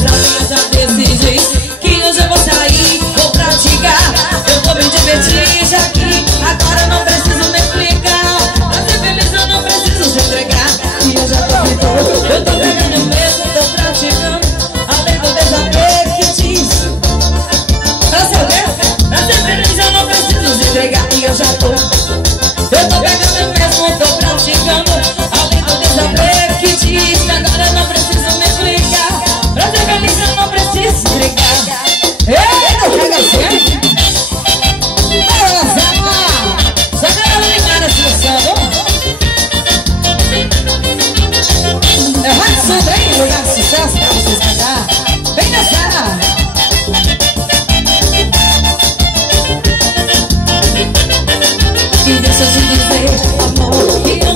pra mim eu já decidi que hoje eu vou sair, vou praticar. Eu vou me divertir já que agora eu não preciso me explicar. Pra ser feliz eu não preciso se entregar. E eu já tô feito, eu tô pegando mesmo, tô praticando. Além do desafio que diz pra ser bem, pra ser feliz eu não preciso se entregar. E eu já tô pegando mesmo, tô praticando. Além do desafio que diz que agora eu não preciso me explicar. Pra ser feliz eu não preciso se entregar. Ei, não pega assim. Só que ela ligada esse samba. É Rádio Sul, hein? Lugar de sucesso pra vocês cantar. Vem dançar. E deixa eu te dizer, amor, que eu